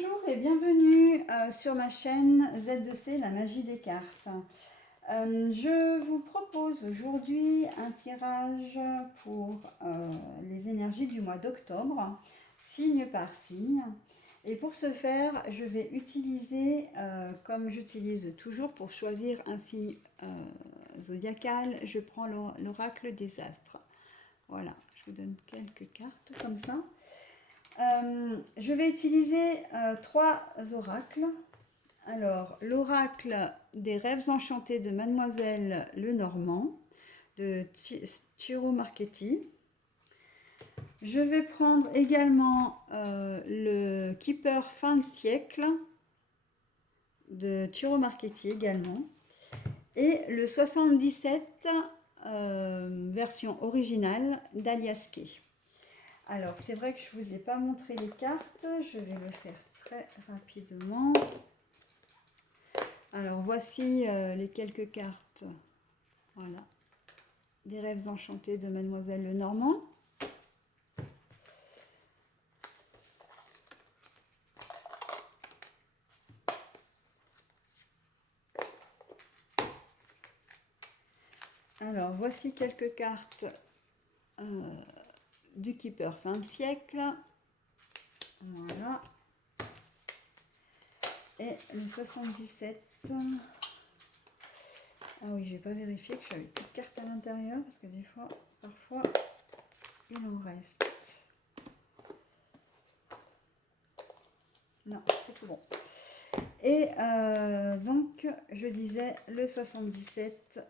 Bonjour et bienvenue sur ma chaîne Z2C, la magie des cartes. Je vous propose aujourd'hui un tirage pour les énergies du mois d'octobre, signe par signe. Et pour ce faire, je vais utiliser, comme j'utilise toujours pour choisir un signe zodiacal, je prends l'oracle des astres. Voilà, je vous donne quelques cartes comme ça. Je vais utiliser trois oracles. Alors, l'oracle des rêves enchantés de Mademoiselle Lenormand, de Ciro Marchetti. Je vais prendre également le Keeper fin de siècle, de Ciro Marchetti également. Et le 77, version originale d'Alias Kay. Alors, c'est vrai que je ne vous ai pas montré les cartes, je vais le faire très rapidement. Alors, voici les quelques cartes, voilà, des rêves enchantés de Mademoiselle Lenormand. Alors, voici quelques cartes du Keeper fin de siècle. Voilà. Et le 77. Ah oui, j'ai pas vérifié que j'avais plus de cartes à l'intérieur parce que des fois, parfois, il en reste. Non, c'est tout bon. Et donc, je disais le 77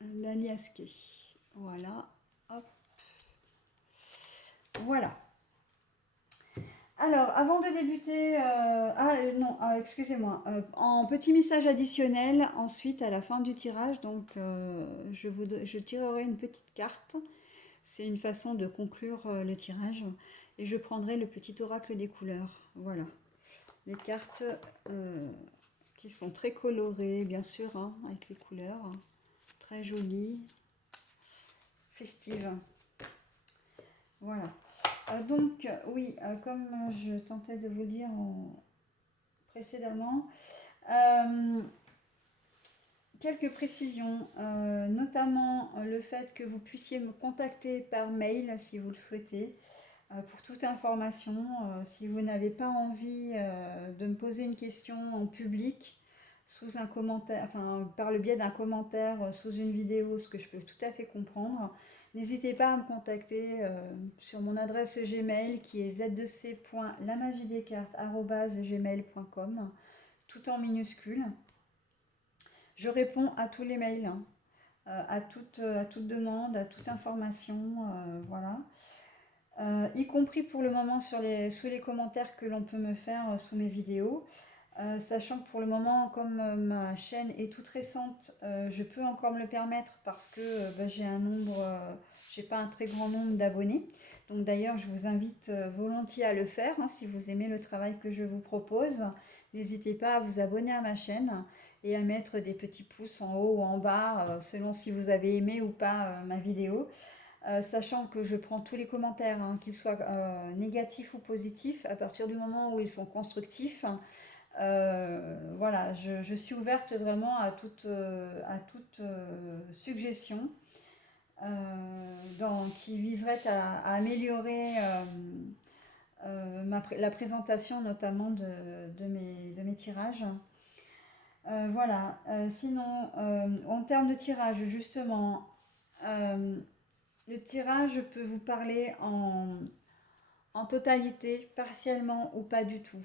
d'Alias Kay. Voilà, hop. Voilà. Alors, avant de débuter, excusez-moi, en petit message additionnel, ensuite à la fin du tirage, donc je tirerai une petite carte. C'est une façon de conclure le tirage. Et je prendrai le petit oracle des couleurs. Voilà. Les cartes qui sont très colorées, bien sûr, hein, avec les couleurs. Hein, très jolies, festives. Voilà. Donc, oui, comme je tentais de vous le dire précédemment, quelques précisions, notamment le fait que vous puissiez me contacter par mail si vous le souhaitez, pour toute information. Si vous n'avez pas envie de me poser une question en public, sous un commentaire, enfin par le biais d'un commentaire sous une vidéo, ce que je peux tout à fait comprendre, n'hésitez pas à me contacter sur mon adresse Gmail qui est z2c.lamagiedescartes@gmail.com, tout en minuscules. Je réponds à tous les mails, hein, à toute demande, à toute information, voilà. Y compris pour le moment sous les commentaires que l'on peut me faire sous mes vidéos. Sachant que pour le moment, comme ma chaîne est toute récente, je peux encore me le permettre parce que j'ai pas un très grand nombre d'abonnés. Donc d'ailleurs, je vous invite volontiers à le faire, hein, si vous aimez le travail que je vous propose. N'hésitez pas à vous abonner à ma chaîne et à mettre des petits pouces en haut ou en bas, selon si vous avez aimé ou pas ma vidéo. Sachant que je prends tous les commentaires, hein, qu'ils soient négatifs ou positifs, à partir du moment où ils sont constructifs. Voilà, je suis ouverte vraiment à toute suggestion qui viserait à améliorer la présentation notamment de mes tirages. Voilà, sinon, en termes de tirage, justement, le tirage peut vous parler en totalité, partiellement ou pas du tout.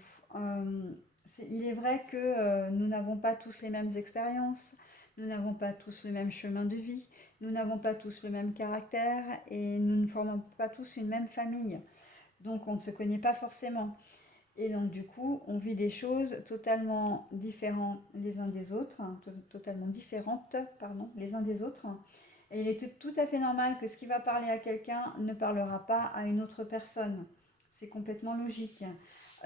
Il est vrai que nous n'avons pas tous les mêmes expériences, nous n'avons pas tous le même chemin de vie, nous n'avons pas tous le même caractère et nous ne formons pas tous une même famille. Donc on ne se connaît pas forcément. Et donc du coup, on vit des choses totalement différentes les uns des autres, totalement différentes, pardon, les uns des autres. Et il est tout à fait normal que ce qui va parler à quelqu'un ne parlera pas à une autre personne. C'est complètement logique.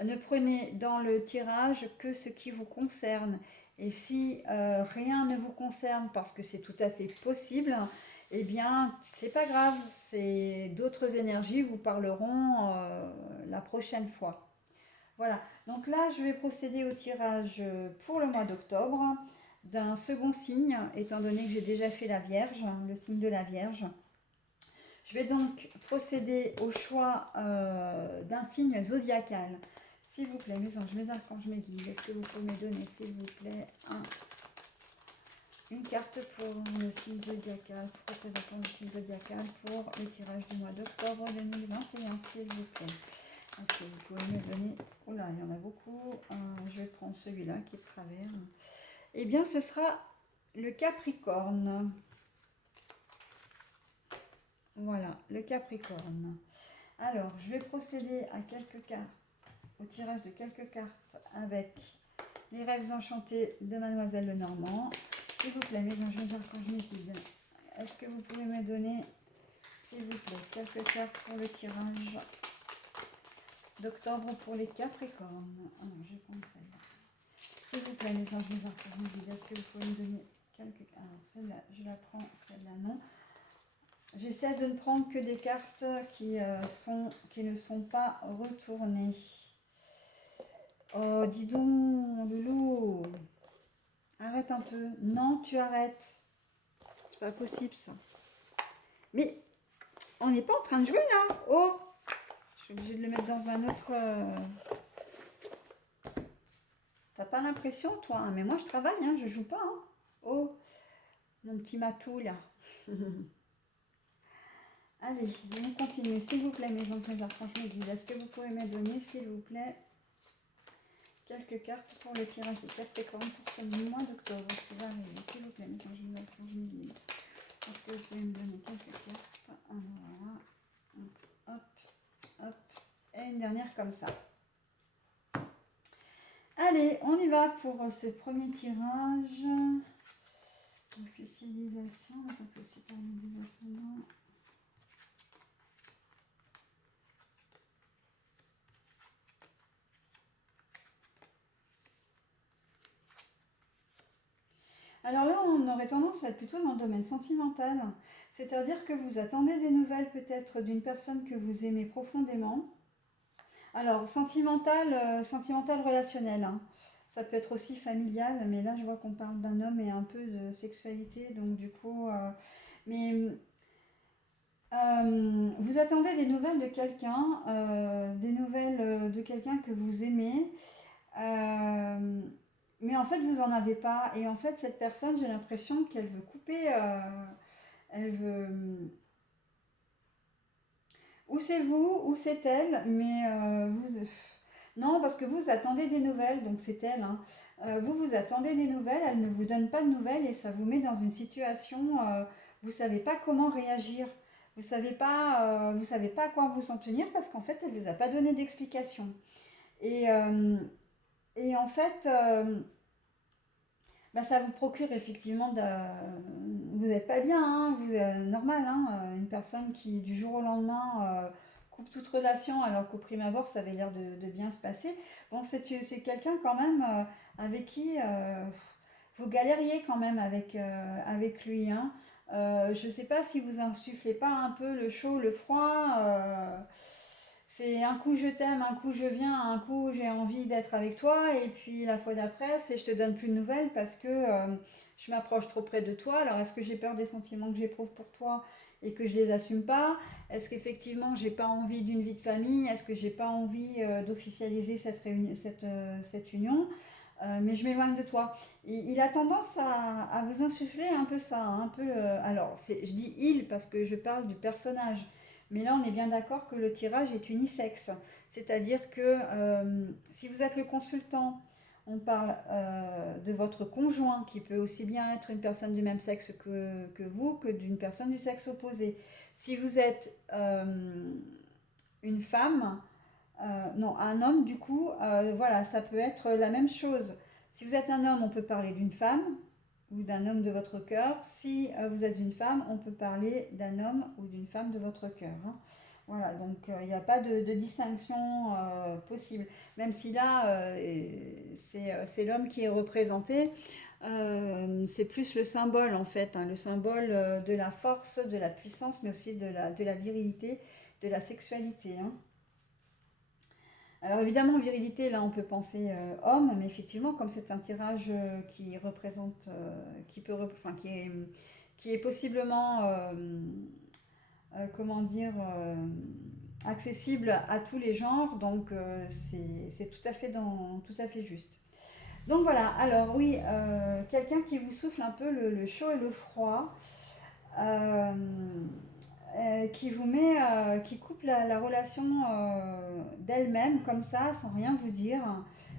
Ne prenez dans le tirage que ce qui vous concerne. Et si rien ne vous concerne, parce que c'est tout à fait possible, eh bien, c'est pas grave. D'autres énergies vous parleront la prochaine fois. Voilà, donc là je vais procéder au tirage pour le mois d'octobre d'un second signe, étant donné que j'ai déjà fait la Vierge, le signe de la Vierge. Je vais donc procéder au choix d'un signe zodiacal. S'il vous plaît, mes anges, mes archanges, mes guides, est-ce que vous pouvez me donner, s'il vous plaît, une carte pour le signe zodiacal, représentant le signe zodiacal pour le tirage du mois d'octobre 2021, s'il vous plaît. Est-ce que vous pouvez me donner... Oh là, il y en a beaucoup. Je vais prendre celui-là qui est de travers. Eh bien, ce sera le Capricorne. Voilà, le Capricorne. Alors, je vais procéder à quelques cartes, au tirage de quelques cartes avec les rêves enchantés de Mademoiselle Lenormand. S'il vous plaît, mes anges, mes archanges, mes guides, est-ce que vous pouvez me donner, s'il vous plaît, quelques cartes pour le tirage d'octobre pour les Capricornes? Alors, je vais prendre celle-là. S'il vous plaît, mes anges, mes archanges, mes guides, est-ce que vous pouvez me donner quelques... Alors, celle-là, je la prends, celle-là, non. J'essaie de ne prendre que des cartes qui ne sont pas retournées. Oh, dis donc, Loulou. Arrête un peu. Non, tu arrêtes. C'est pas possible, ça. Mais on n'est pas en train de jouer, là. Oh, je suis obligée de le mettre dans un autre... T'as pas l'impression, toi, hein, mais moi, je travaille, hein, je joue pas. Hein. Oh, mon petit matou, là. Allez, on continue. S'il vous plaît, mes anges, mes archanges, mes guides, est-ce que vous pouvez me donner, s'il vous plaît, quelques cartes pour le tirage des Capricornes pour ce mois d'octobre qui va arriver? S'il vous plaît, mes anges, mes archanges, mes guides, est-ce que vous pouvez me donner quelques cartes? Alors, voilà. Hop, hop. Et une dernière comme ça. Allez, on y va pour ce premier tirage. Officialisation, ça peut aussi parler des ascendants. Alors là, on aurait tendance à être plutôt dans le domaine sentimental. C'est-à-dire que vous attendez des nouvelles peut-être d'une personne que vous aimez profondément. Alors, sentimental, sentimental relationnel, hein. Ça peut être aussi familial, mais là, je vois qu'on parle d'un homme et un peu de sexualité. Donc, du coup, vous attendez des nouvelles de quelqu'un, que vous aimez. Mais en fait, vous n'en avez pas. Et en fait, cette personne, j'ai l'impression qu'elle veut couper. Elle veut. Ou c'est vous, ou c'est elle, mais non, parce que vous attendez des nouvelles, donc c'est elle. Hein. Vous attendez des nouvelles, elle ne vous donne pas de nouvelles et ça vous met dans une situation. Vous ne savez pas comment réagir. Vous savez pas à quoi vous en tenir parce qu'en fait, elle ne vous a pas donné d'explication. Et, et en fait. Bah, ça vous procure effectivement vous n'êtes pas bien, hein, normal, hein, une personne qui du jour au lendemain coupe toute relation alors qu'au prime abord ça avait l'air de bien se passer. Bon, c'est quelqu'un quand même avec qui vous galériez quand même avec lui. Hein. Je ne sais pas si vous insufflez pas un peu le chaud, le froid. C'est un coup je t'aime, un coup je viens, un coup j'ai envie d'être avec toi, et puis la fois d'après, c'est je te donne plus de nouvelles parce que je m'approche trop près de toi. Alors est-ce que j'ai peur des sentiments que j'éprouve pour toi et que je les assume pas? Est-ce qu'effectivement j'ai pas envie d'une vie de famille? Est-ce que j'ai pas envie d'officialiser cette union? Mais je m'éloigne de toi. Il a tendance à vous insuffler un peu ça, hein, un peu. Alors, je dis il parce que je parle du personnage. Mais là, on est bien d'accord que le tirage est unisexe. C'est-à-dire que si vous êtes le consultant, on parle de votre conjoint, qui peut aussi bien être une personne du même sexe que vous, que d'une personne du sexe opposé. Si vous êtes une femme, non, un homme, du coup, voilà, ça peut être la même chose. Si vous êtes un homme, on peut parler d'une femme ou d'un homme de votre cœur. Si vous êtes une femme, on peut parler d'un homme ou d'une femme de votre cœur. Hein. Voilà, donc il n'y a pas de distinction possible. Même si là, c'est l'homme qui est représenté, c'est plus le symbole en fait, hein, le symbole de la force, de la puissance, mais aussi de la virilité, de la sexualité. Hein. Alors évidemment, virilité, là on peut penser homme, mais effectivement, comme c'est un tirage qui représente, qui peut, enfin, qui est possiblement, comment dire, accessible à tous les genres, donc c'est tout à fait juste. Donc voilà, alors oui, quelqu'un qui vous souffle un peu le chaud et le froid, euh, qui vous met, qui coupe la relation d'elle-même comme ça, sans rien vous dire,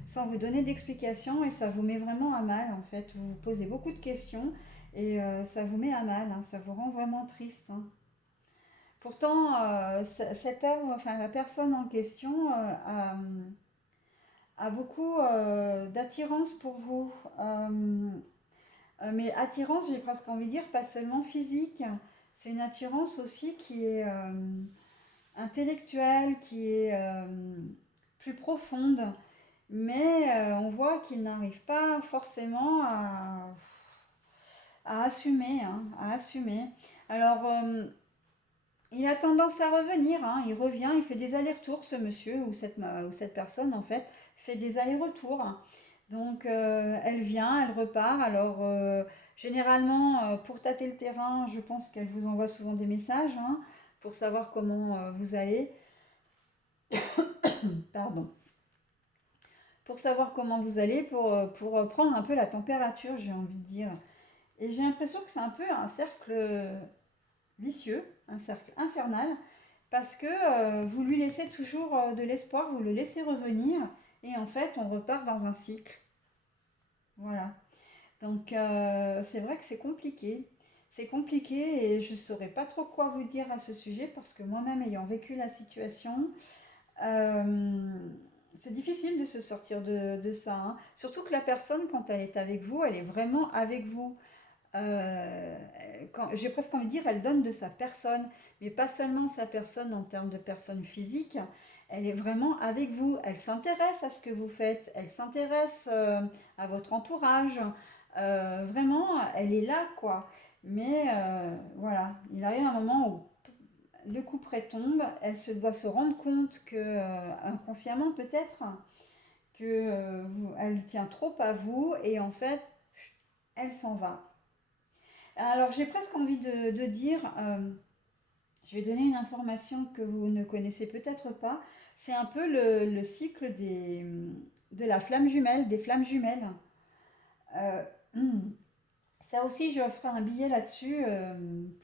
sans vous donner d'explication, et ça vous met vraiment à mal en fait. Vous vous posez beaucoup de questions et ça vous met à mal, hein, ça vous rend vraiment triste, hein. Pourtant, cet homme, enfin la personne en question, a beaucoup d'attirance pour vous. Mais attirance, j'ai presque envie de dire, pas seulement physique. C'est une attirance aussi qui est intellectuelle, qui est plus profonde. Mais on voit qu'il n'arrive pas forcément à assumer, hein, à assumer. Alors, il a tendance à revenir, hein, il revient, il fait des allers-retours, ce monsieur ou cette personne en fait, fait des allers-retours. Donc elle vient, elle repart. Alors généralement, pour tâter le terrain, je pense qu'elle vous envoie souvent des messages, hein, pour savoir comment vous allez. Pardon. Pour savoir comment vous allez, pour prendre un peu la température, j'ai envie de dire. Et j'ai l'impression que c'est un peu un cercle vicieux, un cercle infernal, parce que vous lui laissez toujours de l'espoir, vous le laissez revenir, et en fait on repart dans un cycle. Voilà. Donc c'est vrai que c'est compliqué. C'est compliqué et je ne saurais pas trop quoi vous dire à ce sujet parce que moi-même ayant vécu la situation, euh, c'est difficile de se sortir de ça, hein. Surtout que la personne, quand elle est avec vous, elle est vraiment avec vous. Euh, J'ai presque envie de dire, elle donne de sa personne, mais pas seulement sa personne en termes de personne physique, elle est vraiment avec vous, elle s'intéresse à ce que vous faites, elle s'intéresse à votre entourage, vraiment, elle est là, quoi. Mais voilà, il arrive un moment où le coup près tombe, elle se doit se rendre compte que, inconsciemment peut-être, que elle tient trop à vous et en fait, elle s'en va. Alors j'ai presque envie de dire, je vais donner une information que vous ne connaissez peut-être pas. C'est un peu le cycle de la flamme jumelle, des flammes jumelles. Euh, Ça aussi, je ferai un billet là-dessus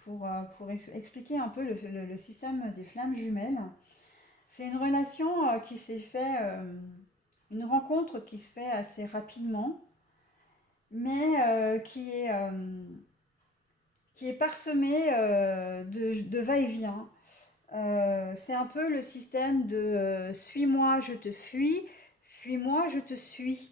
pour expliquer un peu le système des flammes jumelles. C'est une relation qui s'est fait, une rencontre qui se fait assez rapidement, mais qui est parsemée de va-et-vient. C'est un peu le système de suis-moi, je te fuis, fuis-moi, je te suis.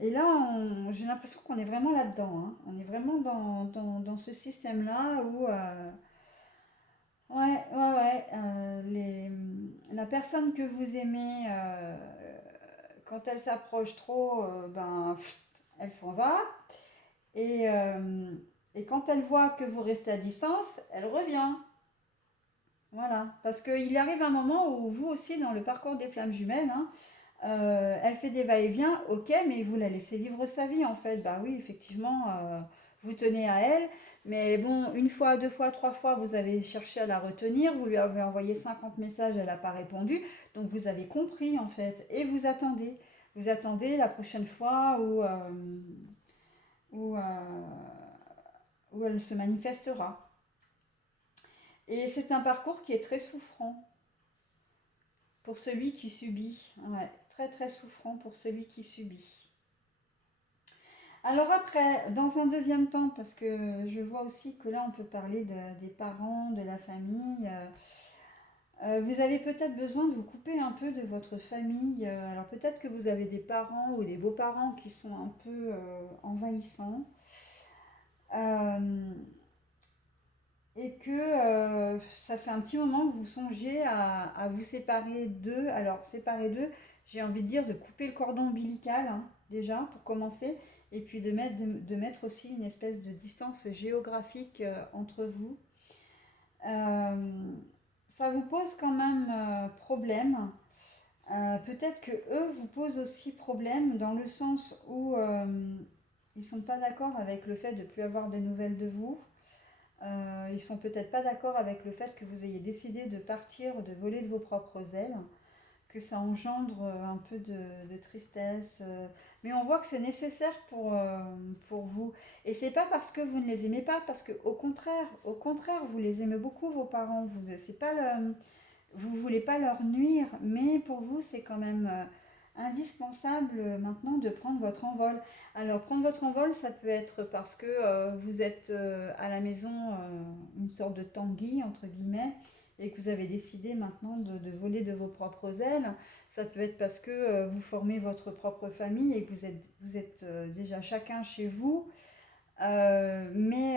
Et là, j'ai l'impression qu'on est vraiment là-dedans, hein. On est vraiment dans ce système-là où, ouais, ouais, ouais, la personne que vous aimez, quand elle s'approche trop, ben, elle s'en va. Et, euh, et quand elle voit que vous restez à distance, elle revient. Voilà, parce qu'il arrive un moment où vous aussi, dans le parcours des flammes jumelles, hein, elle fait des va-et-vient, ok, mais vous la laissez vivre sa vie en fait. Bah oui, effectivement, vous tenez à elle, mais bon, une fois, deux fois, trois fois, vous avez cherché à la retenir, vous lui avez envoyé 50 messages, elle n'a pas répondu, donc vous avez compris en fait, et vous attendez. Vous attendez la prochaine fois où, où elle se manifestera. Et c'est un parcours qui est très souffrant pour celui qui subit. Ouais, très très souffrant pour celui qui subit. Alors après, dans un deuxième temps, parce que je vois aussi que là on peut parler des parents, de la famille, vous avez peut-être besoin de vous couper un peu de votre famille. Alors peut-être que vous avez des parents ou des beaux-parents qui sont un peu envahissants. Euh, et que ça fait un petit moment que vous songez à vous séparer d'eux. Alors séparer d'eux, j'ai envie de dire de couper le cordon ombilical, hein, déjà pour commencer, et puis de mettre aussi une espèce de distance géographique entre vous. Euh, Ça vous pose quand même problème. Peut-être que eux vous posent aussi problème dans le sens où ils sont pas d'accord avec le fait de plus avoir des nouvelles de vous. Ils sont peut-être pas d'accord avec le fait que vous ayez décidé de partir, de voler de vos propres ailes, que ça engendre un peu de tristesse. Mais on voit que c'est nécessaire pour vous. Et c'est pas parce que vous ne les aimez pas, parce que au contraire, vous les aimez beaucoup, vos parents. C'est pas vous voulez pas leur nuire, mais pour vous, c'est quand même indispensable maintenant de prendre votre envol. Alors, prendre votre envol, ça peut être parce que vous êtes à la maison une sorte de tanguy, entre guillemets, et que vous avez décidé maintenant de voler de vos propres ailes. Ça peut être parce que vous formez votre propre famille et que vous êtes déjà chacun chez vous. Mais